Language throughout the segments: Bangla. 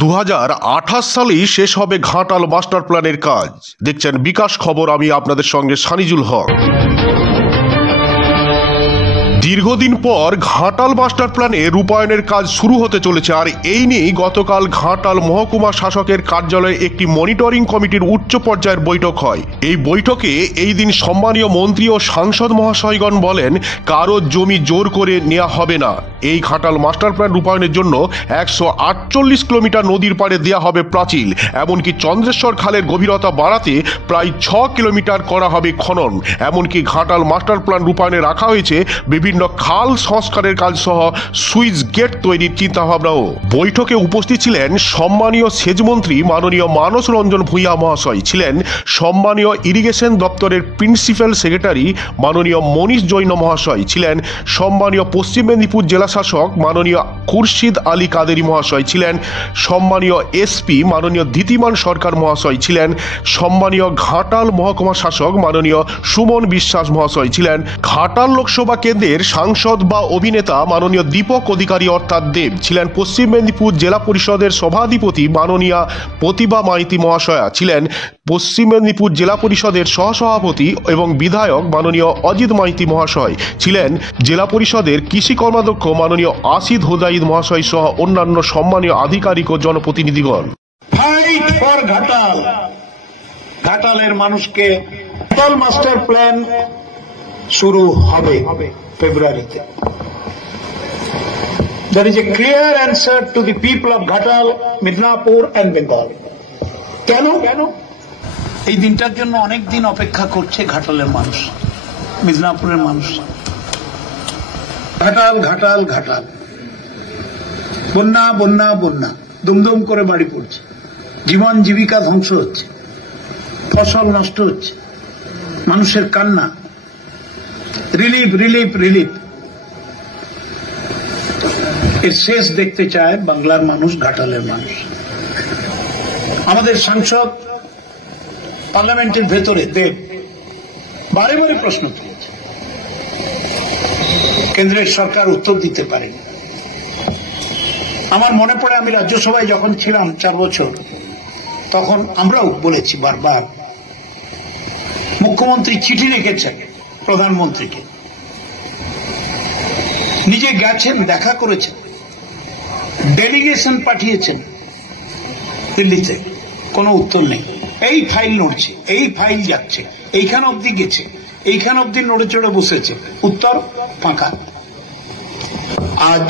2028 সালেই শেষ হবে ঘাটাল মাস্টার প্ল্যানের কাজ। দেখছেন বিকাশ খবর, আমি আপনাদের সঙ্গে সানিজুল হক। দীর্ঘদিন পর ঘাটাল মাস্টার প্ল্যানে রূপায়ণের কাজ শুরু হতে চলেছে, আর এই নিয়েই গতকাল ঘাটাল মহকুমা শাসকের কার্যালয়ে একটি মনিটরিং কমিটির উচ্চ পর্যায়ের বৈঠক হয়। এই বৈঠকে এই দিন সম্মানীয় মন্ত্রী ও সাংসদ মহাশয়গণ বলেন, কারো জমি জোর করে নেওয়া হবে না। এই ঘাটাল মাস্টার প্ল্যান রূপায়ণের জন্য 148 কিলোমিটার নদীর পাড়ে দেওয়া হবে প্রাচীর, এমনকি চন্দ্রেশ্বর খালের গভীরতা বাড়াতে প্রায় 6 কিলোমিটার করা হবে খনন। এমনকি ঘাটাল মাস্টার প্ল্যান রূপায়ণে রাখা হয়েছে বিভিন্ন খাল সংস্কারের কাজ সহ সুইচ গেট তৈরির চিন্তাভাবনাও। বৈঠকে উপস্থিত ছিলেন সম্মানীয় সেচমন্ত্রী মাননীয় মানস রঞ্জন ভূঁইয়া মহাশয়, ছিলেন সম্মানীয় ইরিগেশন দপ্তরের প্রিন্সিপাল সেক্রেটারি মাননীয় মনীষ জৈন মহাশয়, ছিলেন সম্মানীয় পশ্চিম মেদিনীপুর জেলা শাসক মাননীয় খুরশিদ আলী কাদেরি মহাশয়, ছিলেন সম্মানীয় এসপি মাননীয় ধীতিমান সরকার মহাশয়, ছিলেন সম্মানীয় ঘাটাল মহকুমা শাসক মাননীয় সুমন বিশ্বাস মহাশয়, ছিলেন ঘাটাল লোকসভা কেন্দ্রের সাংসদ বা অভিনেতা মাননীয় দীপক অধিকারী অর্থাৎ দেব, ছিলেন পশ্চিম মেদিনীপুর জেলা পরিষদের সভাধিপতি মাননীয়া প্রতিভা মাইতি মহাশয়া, ছিলেন পশ্চিম মেদিনীপুর জেলা পরিষদের সহসভাপতি এবং বিধায়ক মাননীয় অজিত মাইতি মহাশয়, ছিলেন জেলা পরিষদের কৃষি কর্মাধ্যক্ষ মাননীয় আসিদ হোদাইদ মহাশয় সহ অন্যান্য সম্মানীয় আধিকারিক ও জনপ্রতিনিধিগণ। Fight for Ghatal. ঘাটালের মানুষকে ঘাটাল মাস্টার প্ল্যান শুরু হবে ফেব্রুয়ারিতে। There is a clear answer to the people of Ghatal, Midnapur and Bengal. কেন এই দিনটার জন্য অনেক দিন অপেক্ষা করছে ঘাটালের মানুষ, মিদনাপুরের মানুষ। ঘাটাল ঘাটাল ঘাটাল, বন্যা বন্যা বন্যা, দুমদুম করে বাড়ি পড়ছে, জীবন জীবিকা ধ্বংস হচ্ছে, ফসল নষ্ট হচ্ছে, মানুষের কান্না, রিলিফ রিলিফ রিলিফ। এর শেষ দেখতে চায় বাংলার মানুষ, ঘাটালের মানুষ। আমাদের সাংসদ পার্লামেন্টের ভেতরে দেব বারে বারে প্রশ্ন তুলেছে, কেন্দ্রের সরকার উত্তর দিতে পারেনি। আমার মনে পড়ে আমি রাজ্যসভায় যখন ছিলাম 4 বছর, তখন আমরাও বলেছি বারবার, মুখ্যমন্ত্রী চিঠি লিখেছেন প্রধানমন্ত্রীকে, নিজে গেছেন, দেখা করেছেন, ডেলিগেশন পাঠিয়েছেন দিল্লিতে, কোনো উত্তর নেই। এই ফাইল নড়ছে, এই ফাইল যাচ্ছে, এইখান অব্দি গেছে, এইখান অব্দি নড়ে চড়ে বসেছে, উত্তর ফাঁকা। আজ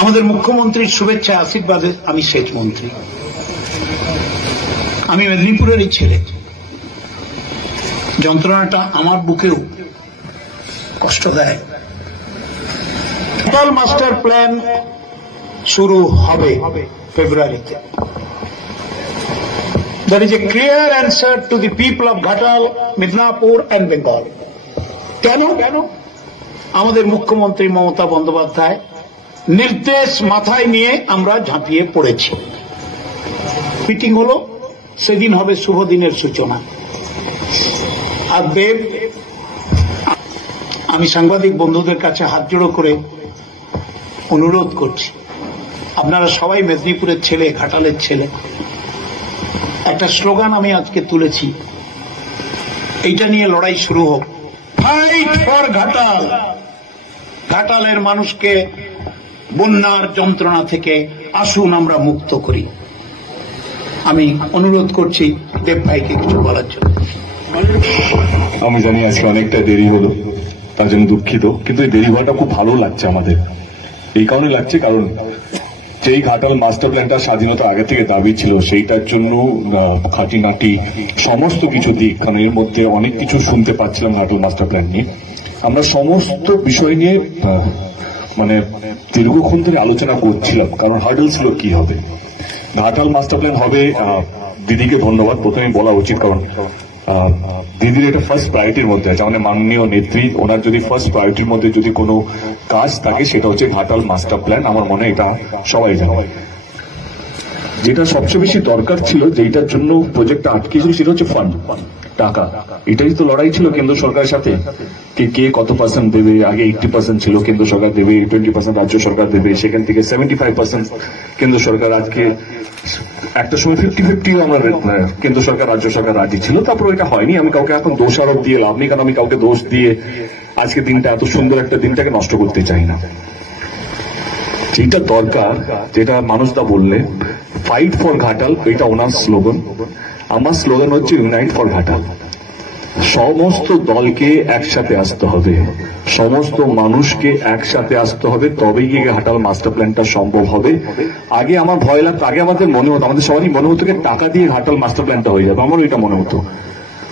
আমাদের মুখ্যমন্ত্রীর শুভেচ্ছা আশীর্বাদে আমি সেচ মন্ত্রী, আমি মেদিনীপুরেরই ছেলে। যন্ত্রণাটা আমার বুকেও কষ্ট দেয়। ঘাটাল মাস্টার প্ল্যান শুরু হবে ফেব্রুয়ারিতে। There is a clear answer to the people of Ghatal, Midnapur and Bengal. কেন আমাদের মুখ্যমন্ত্রী মমতা বন্দ্যোপাধ্যায় নির্দেশ মাথায় নিয়ে আমরা ঝাঁপিয়ে পড়েছি। মিটিং হলো, সেদিন হবে শুভ দিনের সূচনা। আর দেব, আমি সাংবাদিক বন্ধুদের কাছে হাত জোড়ো করে অনুরোধ করছি, আপনারা সবাই মেদিনীপুরের ছেলে, ঘাটালের ছেলে। একটা স্লোগান আমি আজকে তুলেছি, এইটা নিয়ে লড়াই শুরু হোক। Fight for Ghatal. ঘাটালের মানুষকে বন্যার যন্ত্রণা থেকে আসুন আমরা মুক্ত করি। আমি অনুরোধ করছি দেব ভাইকে কিছু বলার জন্য। আমি জানি আজকে অনেকটা দেরি হলো, তার জন্য দুঃখিত, কিন্তু এই দেরি হওয়াটা খুব ভালো লাগছে আমাদের। এই কারণে লাগছে কারণ যেই ঘাটাল মাস্টার প্ল্যানটা স্বাধীনতা আগে থেকে দাবি ছিল, সেইটার জন্য খাঁটিনাটি সমস্ত কিছু দিক, কারণ এর মধ্যে অনেক কিছু শুনতে পাচ্ছিলাম ঘাটাল মাস্টার প্ল্যান নিয়ে। আমরা সমস্ত বিষয় নিয়ে মানে দীর্ঘক্ষণ ধরে আলোচনা করছিলাম, কারণ হার্ডেল ছিল কি হবে। ঘাটাল মাস্টার প্ল্যান হবে, দিদিকে ধন্যবাদ প্রথমে বলা উচিত, কারণ দিদির এটা ফার্স্ট প্রায়োরিটির মধ্যে আছে। আমাদের মাননীয় নেত্রী, ওনার যদি ফার্স্ট প্রায়োরিটির মধ্যে যদি কোনো কাজ থাকে সেটা হচ্ছে ঘাটাল মাস্টার প্ল্যান। আমার মনে হয় এটা সবাই জানে। যেটা সবচেয়ে বেশি দরকার ছিল, যেটার জন্য প্রজেক্টটা আটকে ছিল, সেটা হচ্ছে ফান্ড। টাকা, এটাই তো লড়াই ছিল কেন্দ্র সরকারের সাথে, কে কত পার্সেন্ট দেবে। আগে 80% ছিল কেন্দ্র সরকার দেবে, 20% রাজ্য সরকার দেবে, সেখান থেকে 75% কেন্দ্র সরকার। আজকে একটা সময় 50-50 আমরা কেন্দ্র সরকার রাজ্য সরকার রাজি ছিল, তারপর এটা হয়নি। আমি কাউকে এখন দোষ আরোপ দিয়ে লাভ নেই, কারণ আমি কাউকে দোষ দিয়ে আজকে দিনটা, এত সুন্দর একটা দিনটাকে নষ্ট করতে চাই না। যেটা দরকার, যেটা মানুষদা বললে ফাইট ফর ঘাটাল, এটা ওনার স্লোগান। আমার স্লোগান হচ্ছে ইউনাইট ফর ঘাটাল। সমস্ত দলকে একসাথে আসতে হবে, সমস্ত মানুষকে একসাথে আসতে হবে, তবেই গিয়ে ঘাটাল মাস্টার প্ল্যানটা সম্ভব হবে। আগে আমার ভয় লাগতো, আগে আমাদের মনে হতো, আমাদের সবারই মনে হতো যে টাকা দিয়ে ঘাটাল মাস্টার প্ল্যানটা হয়ে যাবে। আমারও এটা মনে হতো।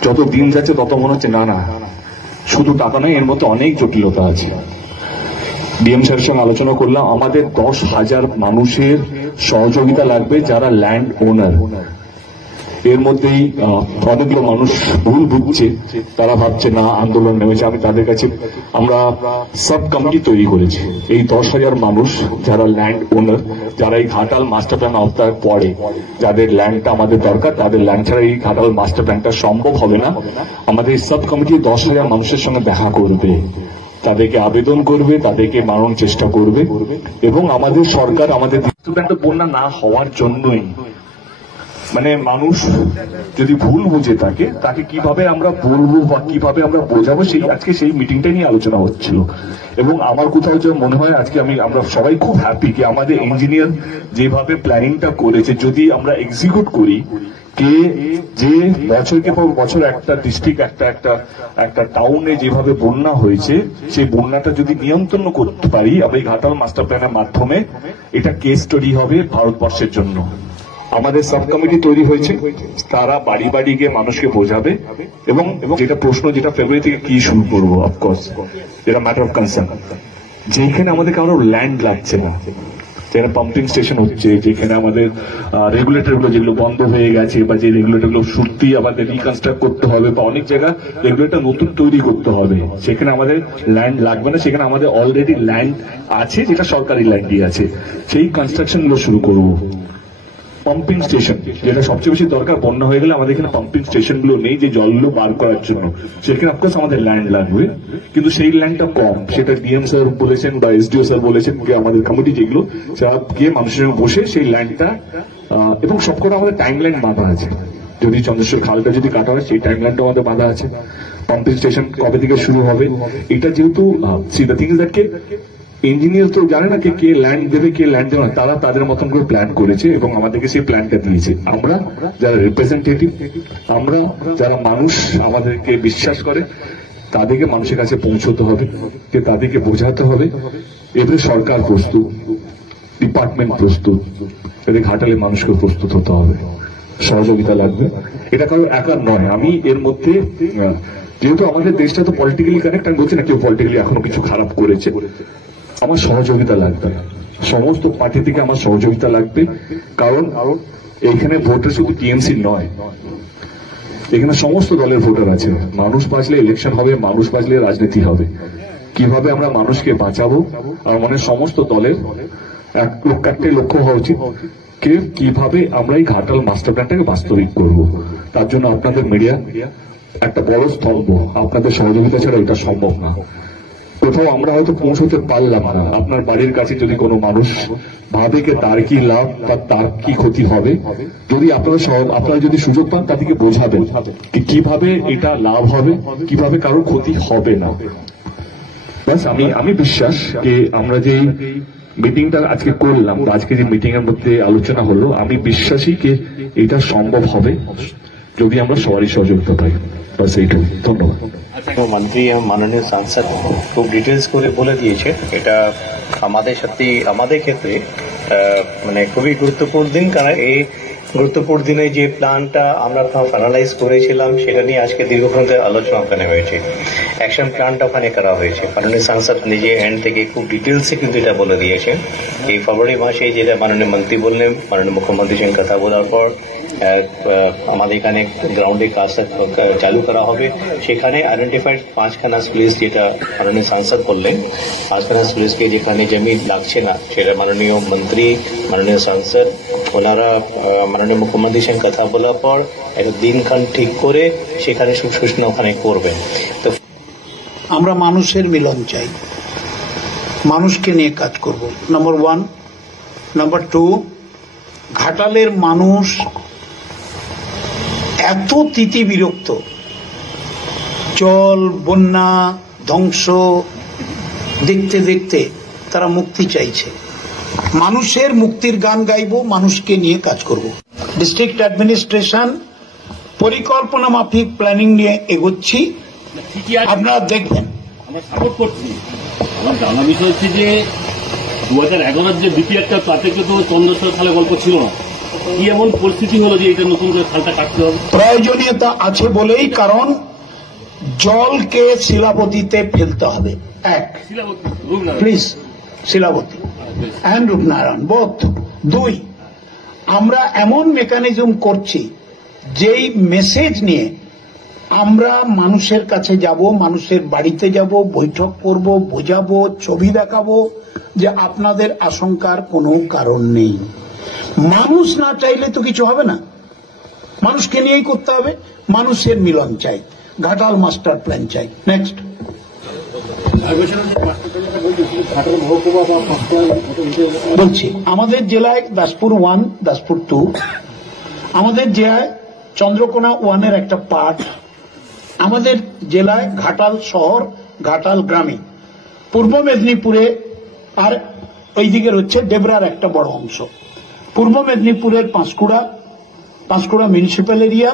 যত দিন যাচ্ছে তত মনে হচ্ছে না না, শুধু টাকা নয়, এর মধ্যে অনেক জটিলতা আছে। ডিএম স্যারের সঙ্গে আলোচনা করলাম, আমাদের 10,000 মানুষের সহযোগিতা লাগবে যারা ল্যান্ড ওনার। এর মধ্যেই অনেকগুলো মানুষ ভুল বুঝছে, তারা ভাবছে না আন্দোলন নেমেছে। আমি তাদের কাছে, আমরা সাব কমিটি তৈরি করেছি। এই 10,000 মানুষ যারা ল্যান্ড ওনার, যারা এই ঘাটাল মাস্টার প্ল্যান আওতায় পড়ে, যাদের ল্যান্ডটা আমাদের দরকার, তাদের ল্যান্ড ছাড়া এই ঘাটাল মাস্টার প্ল্যানটা সম্ভব হবে না। আমাদের এই সাব কমিটি 10,000 মানুষের সঙ্গে দেখা করবে, তাদেরকে আবেদন করবে, তাদেরকে মানানোর চেষ্টা করবে। এবং আমাদের সরকার, আমাদের বন্যা না হওয়ার জন্যই, মানে মানুষ যদি ভুল বুঝে থাকে, তাকে কিভাবে আমরা বলবো বা কিভাবে আমরা বোঝাবো, সেই আজকে সেই মিটিংটা নিয়ে আলোচনা হচ্ছিল। এবং আমার কোথাও যে মনে হয় আজকে আমরা সবাই খুব হ্যাপি কি আমাদের ইঞ্জিনিয়ার যেভাবে প্ল্যানিংটা করেছে, যদি আমরা এক্সিকিউট করি, কে যে বছরকে পর বছর একটা ডিস্ট্রিক্ট, একটা টাউনে যেভাবে বন্যা হয়েছে, সেই বন্যাটা যদি নিয়ন্ত্রণ করতে পারি আমরা এই ঘাটাল মাস্টার প্ল্যানের মাধ্যমে, এটা কেস স্টাডি হবে ভারতবর্ষের জন্য। আমাদের সাব কমিটি তৈরি হয়েছে, তারা বাড়ি বাড়ি গিয়ে মানুষকে বোঝাবে। এবং যেটা প্রশ্ন, যেটা ফেব্রুয়ারি থেকে কি শুরু করবো, অফকোর্স যেটা ম্যাটার অফ কনসার্ন, যেখানে আমাদের কারো ল্যান্ড লাগছে না, যেখানে পাম্পিং স্টেশন হচ্ছে, যেখানে আমাদের রেগুলেটর গুলো যেগুলো বন্ধ হয়ে গেছে, বা যে রেগুলেটর গুলো সত্যি আমাদের রিকনস্ট্রাক্ট করতে হবে, বা অনেক জায়গায় রেগুলেটর নতুন তৈরি করতে হবে, সেখানে আমাদের ল্যান্ড লাগবে না, সেখানে আমাদের অলরেডি ল্যান্ড আছে, যেটা সরকারি ল্যান্ডই আছে, সেই কনস্ট্রাকশন গুলো শুরু করবো। পাম্পিং স্টেশন, যেটা সবচেয়ে বেশি দরকার, বন্যা হয়ে গেলে আমাদের এখানে পাম্পিং স্টেশন গুলো নেই যে জলগুলো বার করার জন্য, সেখানে অফকোর্স আমাদের ল্যান্ড লাগবে, কিন্তু সেই ল্যান্ডটা কম। সেটা ডিএম স্যার বলেছেন বা এসডিও স্যার বলেছেন যে আমাদের কমিটি যেগুলো, যারা গিয়ে মানুষের সঙ্গে বসে সেই ল্যান্ডটা, এবং সবকটা আমাদের টাইম লাইন বাঁধা আছে। যদি চন্দ্রেশ্বর খালটা যদি কাটা হয়, সেই টাইম লাইনটা আমাদের বাঁধা আছে। পাম্পিং স্টেশন কবে থেকে শুরু হবে, এটা যেহেতু C the thing is that K engineer তো জানে না কে ল্যান্ড দেবে, কে ল্যান্ড দেবে না, তারা তাদের মতন করে প্ল্যান করেছে এবং আমাদেরকে সেই প্ল্যানটা দিয়েছে। আমরা যারা রিপ্রেজেন্টেটিভ, আমরা যারা মানুষ আমাদেরকে বিশ্বাস করে, তাদেরকে মানুষের কাছে পৌঁছতে হবে, তাদেরকে বোঝাতে হবে। এবারে সরকার প্রস্তুত, ডিপার্টমেন্ট প্রস্তুত, এদের ঘাটালে মানুষকে প্রস্তুত হতে হবে, সহযোগিতা লাগবে। এটা কারো একার নয়। আমি এর মধ্যে, যেহেতু আমাদের দেশটা তো পলিটিক্যালি কানেক্ট, আমি বলছি না কেউ পলিটিক্যালি এখনো কিছু খারাপ করেছে, আমার সহযোগিতা লাগবে, সমস্ত পার্টি থেকে আমার সহযোগিতা লাগবে। কারণ এইখানে ভোটার শুধু টিএমসি নয়, এখানে সমস্ত দলের ভোটার আছে। মানুষ বাঁচলে ইলেকশন হবে, মানুষ বাঁচলে রাজনীতি হবে। কিভাবে আমরা মানুষকে বাঁচাবো, আর মানে সমস্ত দলের একটাই লক্ষ্য হওয়া উচিত, কিভাবে আমরা এই ঘাটাল মাস্টার প্ল্যানটাকে বাস্তবিক করব। তার জন্য আপনাদের মিডিয়া একটা বড় স্তম্ভ, আপনাদের সহযোগিতা ছাড়া এটা সম্ভব না। কোথাও আমরা হয়তো পৌঁছতে পারলাম না, আপনার বাড়ির কাছে যদি কোনো মানুষ ভাবে যে তার কি লাভ বা তার কি ক্ষতি হবে, যদি আপনারা যদি সুযোগ পান, তাদেরকে বোঝাবেন কিভাবে এটা লাভ হবে, কিভাবে কারোর ক্ষতি হবে না। ব্যাস, আমি বিশ্বাস যে আমরা যে মিটিংটা আজকে করলাম, আজকে যে মিটিং এর মধ্যে আলোচনা হলো, আমি বিশ্বাসী যে এটা সম্ভব হবে যদি আমরা সবারই সহযোগিতা পাই। বাস এইটুকু, ধন্যবাদ। মন্ত্রী এবং মাননীয় সাংসদ খুব ডিটেলস করে বলে দিয়েছে। এটা আমাদের সাথে, আমাদের ক্ষেত্রে মানে খুবই গুরুত্বপূর্ণ দিন, কারণ এই গুরুত্বপূর্ণ দিনে যে প্ল্যানটা আমরা ফাইনালাইজ করেছিলাম, সেটা নিয়ে আজকে দীর্ঘক্ষণ আলোচনা ওখানে হয়েছে। অ্যাকশন প্ল্যানটা ওখানে করা হয়েছে। মাননীয় সাংসদ নিজে এন্ড থেকে খুব ডিটেলসে কিন্তু এটা বলে দিয়েছে। এই ফেব্রুয়ারি মাসে যেটা মাননীয় মন্ত্রী বললেন, মাননীয় মুখ্যমন্ত্রীর সঙ্গে কথা বলার পর আমাদের এখানে গ্রাউন্ডে কাজ চালু করা হবে। সেখানে আইডেন্টিফাইড 5খানা স্প্লেস, যেটা মাননীয় সাংসদ বললেন, 5খানা স্প্লেসকে যেখানে জমি লাগছে না, সেটা মাননীয় মন্ত্রী, মাননীয় সাংসদ ওনারা মাননীয় মুখ্যমন্ত্রীর সঙ্গে কথা বলার পর একটা দিনক্ষণ ঠিক করে সেখানে সূচনা ওখানে করবেন। তো আমরা মানুষের মিলন চাই, মানুষকে নিয়ে কাজ করব, নাম্বার 1। নাম্বার 2, ঘাটালের মানুষ এত তিতি বিরক্ত, জল, বন্যা, ধ্বংস দেখতে দেখতে তারা মুক্তি চাইছে। মানুষের মুক্তির গান গাইব, মানুষকে নিয়ে কাজ করব। ডিস্ট্রিক্ট অ্যাডমিনিস্ট্রেশন পরিকল্পনা মাফিক প্ল্যানিং নিয়ে এগোচ্ছি, আপনারা দেখবেন। আমরা সাপোর্ট করছি। আমার জানা বিষয় হচ্ছে যে 2011 যে বিপিআরটা, তাতে কিন্তু চন্দ্রশ্বর খালে গল্প ছিল না। কি এমন পরিস্থিতি হলো যে এটা নতুন করে খালটা কাটতে হবে? প্রয়োজনীয়তা আছে বলেই, কারণ জলকে শিলাবতীতে ফেলতে হবে। Please, Shilabati and Rupnarayan both. 2, আমরা এমন মেকানিজম করছি যেই মেসেজ নিয়ে আমরা মানুষের কাছে যাব, মানুষের বাড়িতে যাব, বৈঠক করব, বোঝাবো, ছবি দেখাবো যে আপনাদের আশঙ্কার কোনো কারণ নেই। মানুষ না চাইলে তো কিছু হবে না, মানুষকে নিয়েই করতে হবে। মানুষের মিলন চাই, ঘাটাল মাস্টার প্ল্যান চাই। নেক্সট বলছি, আমাদের জেলায় দাসপুর 1, দাসপুর 2, আমাদের জেলায় চন্দ্রকোনা 1-এর একটা পার্ট, আমাদের জেলায় ঘাটাল শহর, ঘাটাল গ্রামে, পূর্ব মেদিনীপুরে আর ওইদিকের হচ্ছে ডেবরার একটা বড় অংশ, পূর্ব মেদিনীপুরের পাঁশকুড়া মিউনিসিপ্যাল এরিয়া,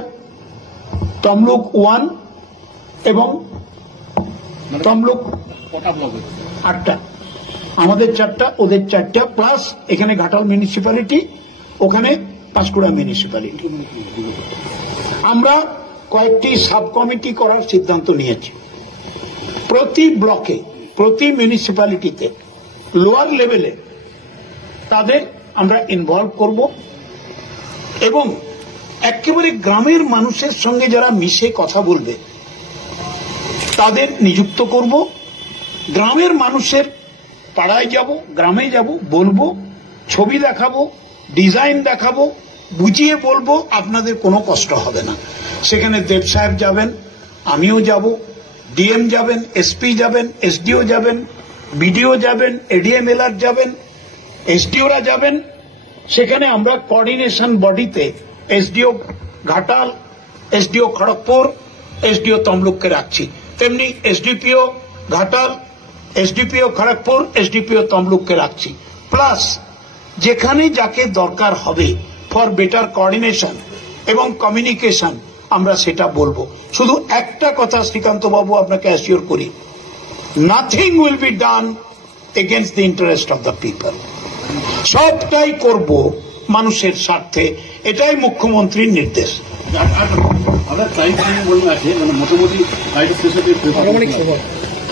তমলুক 1 এবং তমলুক 8টা, আমাদের 4টা, ওদের 4টা, প্লাস এখানে ঘাটাল মিউনিসিপ্যালিটি, ওখানে পাঁশকুড়া মিউনিসিপ্যালিটি। আমরা কয়েকটি সাব কমিটি করার সিদ্ধান্ত নিয়েছি। প্রতি ব্লকে, প্রতি মিউনিসিপ্যালিটিতে, লোয়ার লেভেলে তাদের আমরা ইনভলভ করব এবং একেবারে গ্রামের মানুষের সঙ্গে যারা মিশে কথা বলবে তাদের নিযুক্ত করব। গ্রামের মানুষের পাড়ায় যাব, গ্রামে যাব, বলবো, ছবি দেখাবো, ডিজাইন দেখাবো, বুঝিয়ে বলবো, আপনাদের কোনো কষ্ট হবে না। সেখানে দেব সাহেব যাবেন, আমিও যাব, ডিএম যাবেন, এসপি যাবেন, এসডিও যাবেন, বিডিও যাবেন, এডিএমএলআর যাবেন, এসডিওরা যাবেন। সেখানে আমরা কোঅর্ডিনেশন বডিতে SDO Ghatal, SDO Kharagpur, SDO তমলুককে রাখছি, তেমনি SDPO Ghatal, SDPO Kharagpur, SDPO তমলুককে রাখছি। প্লাস যেখানে যাকে দরকার হবে ফর বেটার কোঅর্ডিনেশন এবং কমিউনিকেশন আমরা সেটা বলবো। শুধু একটা কথা শ্রীকান্ত বাবু আপনাকে অ্যাসিওর করি, nothing will be done against the interest of the people. সবটাই করব মানুষের স্বার্থে, এটাই মুখ্যমন্ত্রীর নির্দেশ।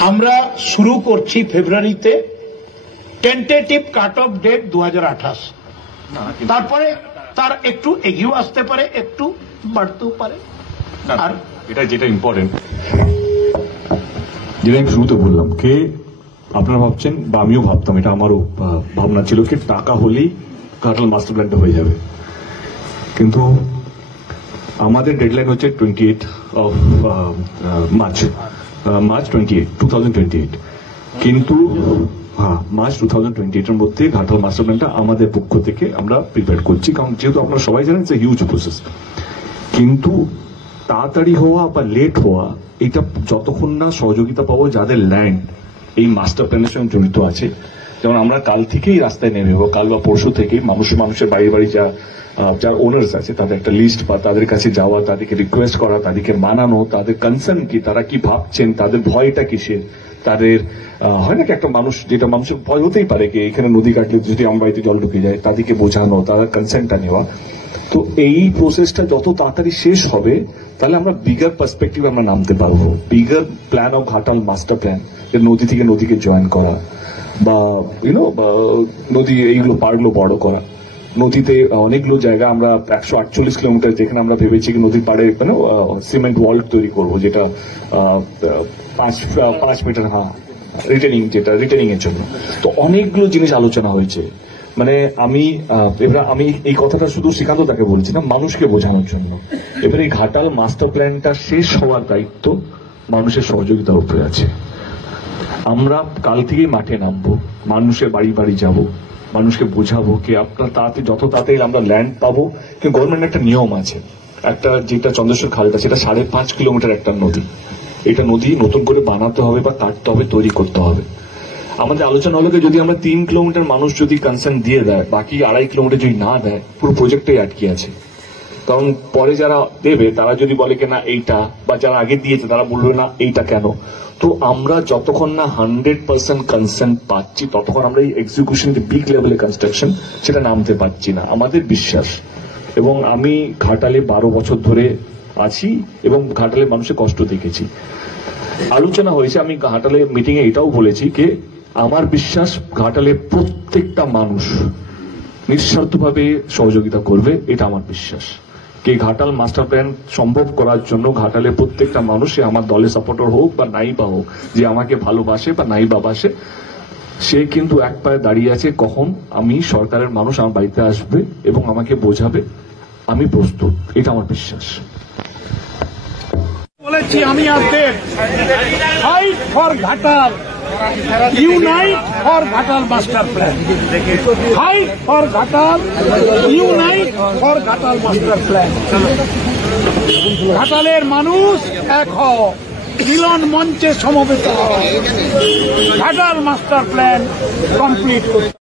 আমরা শুরু করছি ফেব্রুয়ারিতে, টেন্টেটিভ কাট অফ ডেট 2028, তারপরে তার একটু এগিয়েও আসতে পারে, একটু বাড়তেও পারে। আর এটা যেটা ইম্পর্টেন্ট, যেটা আমি শুরুতে বললাম, কে আপনারা ভাবছেন বা আমিও ভাবতাম, এটা আমারও ভাবনা ছিল কি টাকা হলেই ঘাটাল মাস্টার প্ল্যানটা হয়ে যাবে, কিন্তু আমাদের ডেডলাইন হচ্ছে 28 মার্চ 2028, কিন্তু মার্চ 2028-এর মধ্যে ঘাটাল মাস্টার প্ল্যানটা আমাদের পক্ষ থেকে আমরা প্রিপেয়ার করছি, কারণ যেহেতু আপনারা সবাই জানেন যে হিউজ প্রসেস। কিন্তু তাড়াতাড়ি হওয়া বা লেট হওয়া, এটা যতক্ষণ না সহযোগিতা পাবো যাদের ল্যান্ড এই মাস্টার প্ল্যানের সঙ্গে জড়িত আছে, যেমন আমরা কাল থেকেই রাস্তায় নেমে যাবো, কাল বা পরশু থেকেই মানুষের বাড়ি যার ওনার্স আছে তাদের একটা লিস্ট বা তাদের কাছে যাওয়া, তাদেরকে রিকোয়েস্ট করা, তাদেরকে মানানো, তাদের কনসার্ন কি, তারা কি ভাবছেন, তাদের ভয়টা কিসের, তাদের হয় নাকি একটা মানুষ, যেটা মানুষের ভয় হতেই পারে কি এখানে নদী কাটলে যদি আমার বাড়িতে জল ঢুকে যায়, তাদেরকে বোঝানো, তাদের কনসার্নটা নেওয়া। তো এই প্রসেসটা যত তাড়াতাড়ি শেষ হবে তাহলে আমরা বিগার পার্সপেক্টিভ আমরা নামতে পারবো, bigger plan of Ghatal master plan, নদী থেকে নদীকে জয়েন করা বা নদী এইগুলো পাড়গুলো বড় করা, নদীতে অনেকগুলো জায়গা আমরা 148 কিলোমিটার যেখানে আমরা ভেবেছি কি নদীর পাড়ে সিমেন্ট ওয়াল তৈরি করবো, যেটা 5 মিটার রিটেনিং এর জন্য। তো অনেকগুলো জিনিস আলোচনা হয়েছে। মানে আমি এই কথাটা শুধু শ্রীকান্ত তাকে বলছি না, মানুষকে বোঝানোর জন্য। এবারে এই ঘাটাল মাস্টার প্ল্যানটা শেষ হওয়ার দায়িত্ব মানুষের সহযোগিতার উপরে আছে। আমরা কাল থেকেই মাঠে নামবো, মানুষের বাড়ি বাড়ি যাব, মানুষকে বোঝাবো কি আপনার যত তাড়াতাড়ি আমরা ল্যান্ড পাবো। কিন্তু গভর্নমেন্টের একটা নিয়ম আছে, একটা যেটা চন্দ্রেশ্বর খালটা, সেটা 5.5 কিলোমিটার একটা নদী। এটা নদী নতুন করে বানাতে হবে বা কাটতে হবে, তৈরি করতে হবে। আমাদের আলোচনা হলো যদি আমরা 3 কিলোমিটার মানুষ যদি কনসার্ন দিয়ে দেয়, বাকি 2.5 কিলোমিটার যদি না দেয়, পুরো প্রজেক্টটাই আটকে আছে। কারণ পরে যারা দেবে তারা যদি বলে কিনা এইটা, বা যারা আগে দিয়েছে তারা বলবে না এইটা কেন। তো আমরা যতক্ষণ না 100% কনসেন্ট পাচ্ছি ততক্ষণ আমরা এই এক্সিকিউশন বিগ লেভেলের কনস্ট্রাকশন সেটা নামতে পারছি না, আমাদের বিশ্বাস। এবং আমি ঘাটালে 12 বছর ধরে আছি এবং ঘাটালে মানুষের কষ্ট দেখেছি। আলোচনা হয়েছে, আমি ঘাটালে মিটিং এ এটাও বলেছি যে আমার বিশ্বাস ঘাটালে প্রত্যেকটা মানুষ নিঃস্বার্থভাবে সহযোগিতা করবে, এটা আমার বিশ্বাস। কি ঘাটাল মাস্টার প্ল্যান সম্ভব করার জন্য ঘাটালে প্রত্যেকটা মানুষ, আমার দলের সাপোর্টার হোক বা নাই বা হোক, যে আমাকে ভালোবাসে বা নাই বা বাসে, সে কিন্তু এক পায়ে দাঁড়িয়ে আছে। কখন আমি সরকারের মানুষ আমার বাড়িতে আসবে এবং আমাকে বোঝাবে, আমি প্রস্তুত, এটা আমার বিশ্বাস। বলেছি আমি আজকের fight for Ghatal, unite for Ghatal master plan, fight for Ghatal, unite for Ghatal master plan. ঘাটালের মানুষ এক হও, মিলন মঞ্চে সমবেত হও, ঘাটাল মাস্টার প্ল্যান কমপ্লিট করতে।